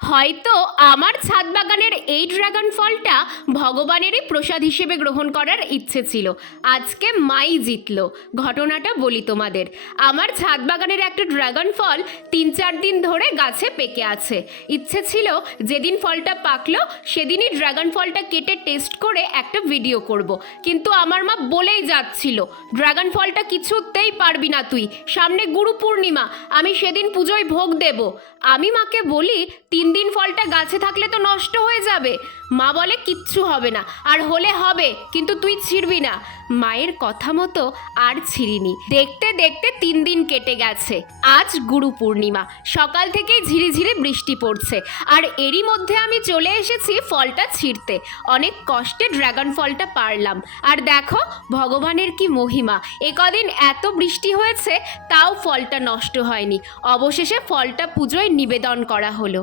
হয়তো আমার ছাদ বাগানের এই ড্রাগন ফলটা ভগবানেরই প্রসাদ হিসেবে গ্রহণ করার ইচ্ছে ছিল। আজকে মাই জিতলো। ঘটনাটা বলি তোমাদের। আমার ছাদ বাগানের একটা ড্রাগন ফল 3-4 দিন ধরে গাছে পেকে আছে। ইচ্ছে ছিল যেদিন ফলটা পাকলো সেদিনই ড্রাগন ফলটা কেটে টেস্ট করে একটা ভিডিও করব। কিন্তু আমার মা বলেই যাচ্ছিল, ড্রাগন ফলটা কিছুতেই পারবি না তুই, সামনে গুরু পূর্ণিমা, আমি সেদিন পুজোয় ভোগ দেব। আমি মাকে বলি 3 দিন ফলটা গাছে থাকলে তো নষ্ট হয়ে যাবে। মা বলে কিচ্ছু হবে না, আর হলে হবে, কিন্তু তুই ছিঁড়বি না। মায়ের কথা মতো আর ছিঁড়িনি। দেখতে দেখতে 3 দিন কেটে গেছে। আজ গুরু পূর্ণিমা, সকাল থেকেই ঝিরিঝিরি বৃষ্টি পড়ছে, আর এরই মধ্যে আমি চলে এসেছি ফলটা ছিঁড়তে। অনেক কষ্টে ড্রাগন ফলটা পারলাম। আর দেখো ভগবানের কি মহিমা, কদিন এত বৃষ্টি হয়েছে তাও ফলটা নষ্ট হয়নি। অবশেষে ফলটা পুজোয় নিবেদন করা হলো।